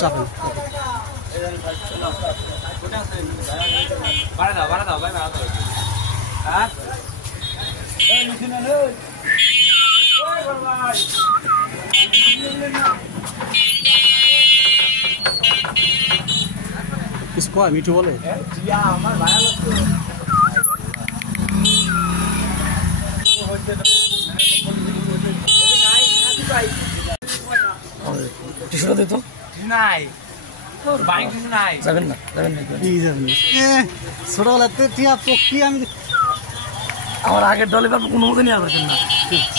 চাপেন বাড়া দাও ভাই বাড়া দাও হ্যাঁ এই নিচে না ওই ভাই কিছু কয় মিঠু বলে জিয়া আমার ভাই লাগতো টিস্যুটা দে তো নাই তোর বাইক কিছু নাই যাবেন না কি যাবেন ছোটবেলাতে টিয়া পক্ষী আমি আমার আগের ডলিভার কোনো মতো নিয়ে পারতেন না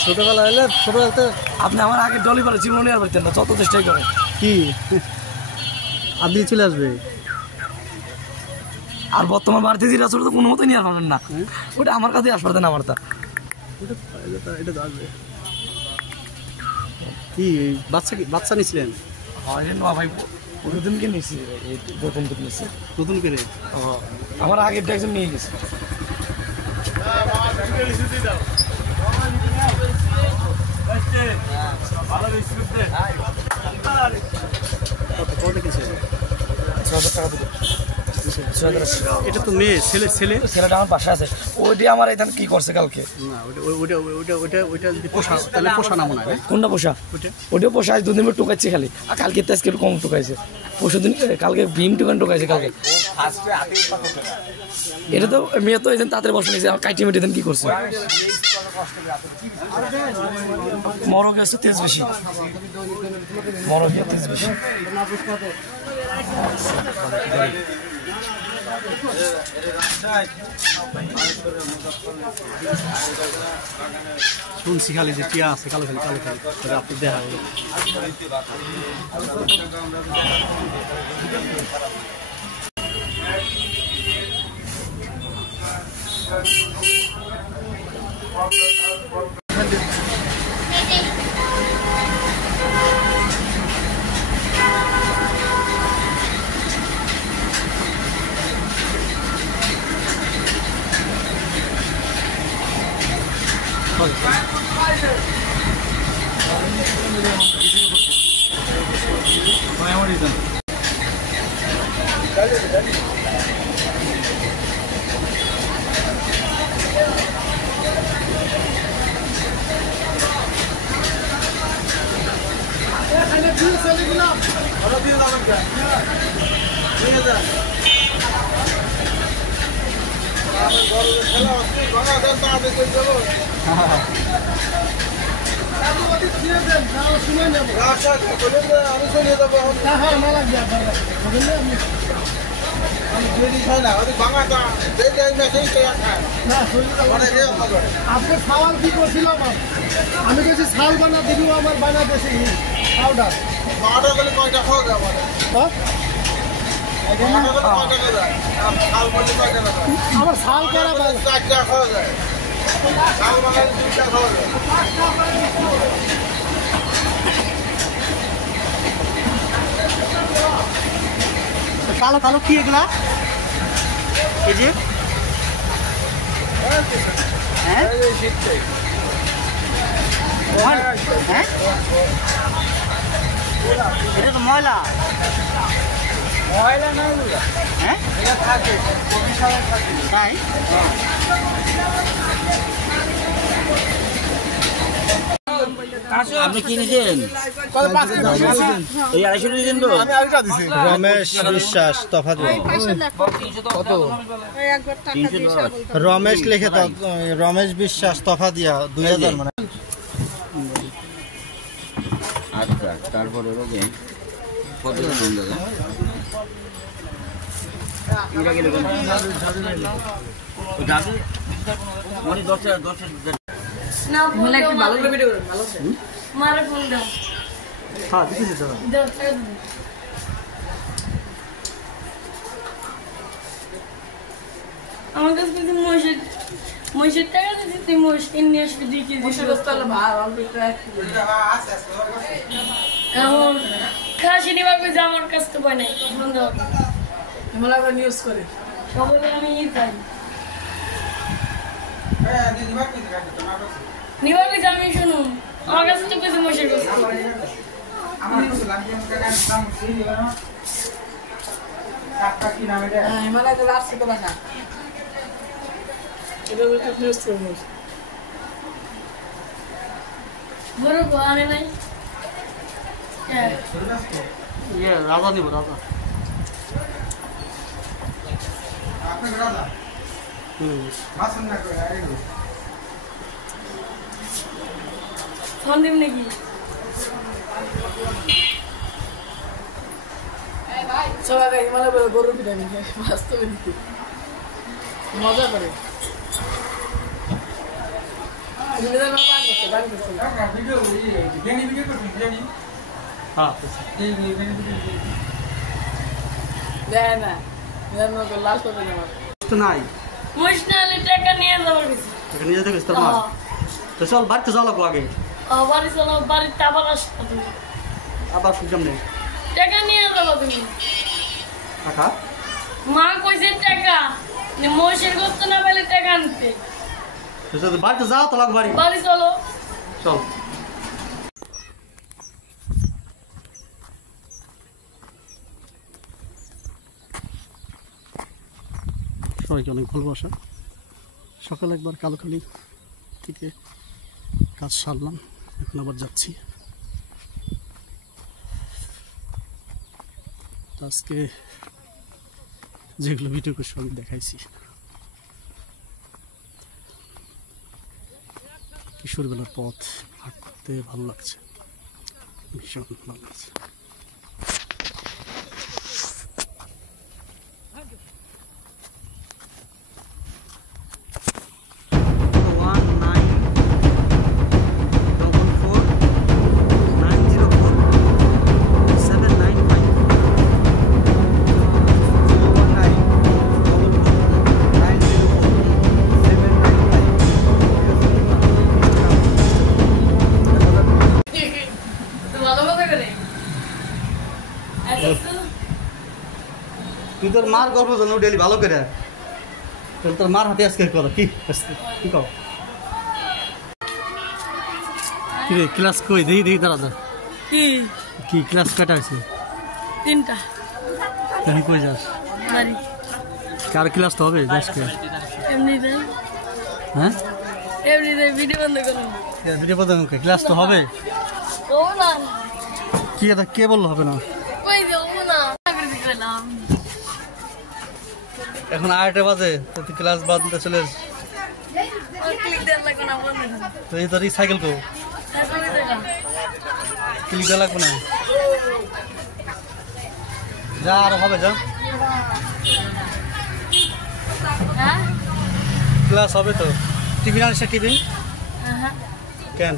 ছোটবেলা হলে ছোটবেলাতে আপনি আমার আগের ডলিভার জীবন নিয়ে পারতেন না যত চেষ্টাই করেন কি আপনি চলে আসবে আর বর্তমান বাড়িতে যেটা ছোট তো কোনো মতো নিয়ে পারবেন না ওটা আমার কাছে আসবেন আমার তা এটা আসবে কি বাচ্চা নিছিলেন ভাই নতুনকে নিয়েছি নতুন করে আমার আগের একজন নিয়ে গেছে এটা তো মেয়ে ছেলেটা আমার বাসায় আছে ওইটা আমার এখানে কি করছে কালকে তাহলে পোষা নাম না কোনটা পোষা ওইটা পোষা আজ দুদিন টোকাচ্ছে খালি আর কালকে তো আজকে কম টোকাইছে পরশু দিন কালকে ভীম টোকাইছে কালকে এটা তো মেয়ে তো এখানে তাড়াতাড়ি বসে নিয়েছে আমার কাইটি মেটে দেন কি করছে মরক আছে তেজ বেশি তেজ বেশি শুনছি খালি যে টিয়া আছে কালো খালি আপনি দেখা আপনার সাওয়াল কি করছিলাম আমি বলছি শাল বানা দিবি আমার বানা দেশে পাউডার কয়টা খাওয়া যাবে আমার শাল করা চারটা খাওয়া যায় শাল বানালে দুইটা খাওয়া যায় কালো কালো কি এগুলা এই যে হ্যাঁ এটা তো ময়লা না হ্যাঁ এটা থাকে তাই আপনি কি নিছেন এই 250 নিছেন তো আমি আরেকটা দিছি রমেশ বিশ্বাস তফাৎ কত 310 রমেশ লিখে তো রমেশ বিশ্বাস তফা দিয়া 2000 মানে আচ্ছা তারপরে রোগে কত দাম দাদা এটা গেলে কোন দাদু মানে 10 না বলে কি ভালো ভিডিও করে ভালো আছে মারে ফোন দাও হ্যাঁ দিছি তো দাও আমার কাছে কিন্তু মহিষের টাকা দিচ্ছি তুই মহিষ কিনে আসলে দিয়ে কেজি মহিষের বস্তা হলো ভালো অল্প একটু এখন খাসি নিবার কইছে আমার কাছে তো পাই নাই বন্ধ আমরা আবার নিউজ করি সকলে আমি চাই নিবার কইছে আমি শুনুন আমার কাছে তো কইছে মহিষের বস্তা বড় আনে নাই রাজা নিব রাজা সন্দীপ নাকি সবাই হিমালয় গরু পিঠা নিয়ে বাস্তবে মজা করে লাল পাবে নাই মুশনালি টাকা নিয়ে যাওয়ার কিছু এখানে নিয়ে যেতে তোর মা তো চল বাড়িতে যাওয়া লাগবো আগে বাড়ি চলো বাড়িতে আবার আসতে তুমি আবার সুযোগ নেই টাকা নিয়ে যাবো তুমি টাকা মা কইছে টাকা মহিষের গোস্ত না পেলে টাকা আনতে তো যদি বাড়িতে যাও তো লাগবো বাড়ি বাড়ি চলো চল সবাইকে অনেক ভালোবাসা সকালে একবার কালোখালি থেকে কাজ সারলাম এখন আবার যাচ্ছি আজকে যেগুলো ভিডিও করে সঙ্গে দেখাইছি কিশোরবেলার পথ হাঁটতে ভালো লাগছে ভীষণ ভালো লাগছে তুই তোর মার গল্প জানো ডেলি ভালো করে তোর মার হাতে আজকে করো কি কি কর কি রে ক্লাস কই দেখি দেখি দাঁড়া কি কি ক্লাস কাটা আছে 3টা তুই কই যাস বাড়ি কার ক্লাস তো হবে আজকে এমনিতে হ্যাঁ ভিডিও বন্ধ করো ভিডিও বন্ধ ক্লাস তো হবে ও না কি এটা কে বললো হবে না কই যাবো না করে দিলাম এখন 8টা বাজে তো তুই ক্লাস বাদ দিতে চলে ক্লিক দেওয়া লাগবে না বন্ধ তো এই তোর সাইকেল কো ক্লিক দেওয়া লাগবে না যা আর হবে যা হ্যাঁ ক্লাস হবে তো টিভি না সে টিভি হ্যাঁ কেন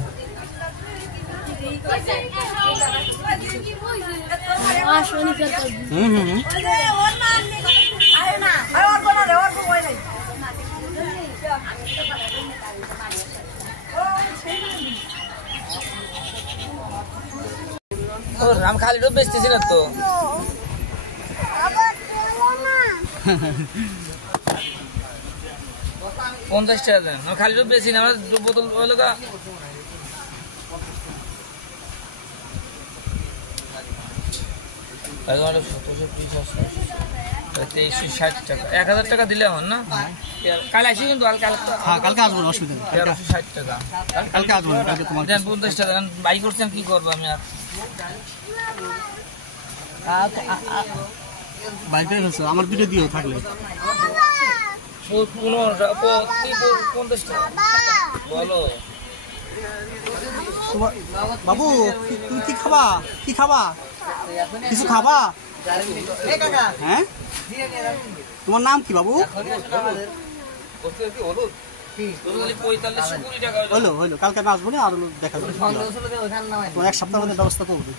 আসনি করতে হুম রাম খালি রূপ বেচতেছিল তো 50 টাকা দেন খালি রূপ বেশি না আমরা বোতল হলো গা এগারো 1750 টাকা 1000 টাকা দিলে হন না কাল আসি কিন্তু হ্যাঁ কালকে আসবো না অসুবিধা নেই 1360 টাকা কালকে আসবো না কালকে তোমার দেন 50 টাকা দেন বাই করছেন কি করবো আমি আর বাইকে হচ্ছে আমার ভিডিও দিও থাকলে 15 টাকা 50 টাকা বলো বাবু তুমি কি খাবা কিছু খাবা হ্যাঁ তোমার নাম কি বাবু 45-20 টাকা হলো কালকে আমি আসবো না আর দেখা যাবে তো এক সপ্তাহের মধ্যে ব্যবস্থা করবো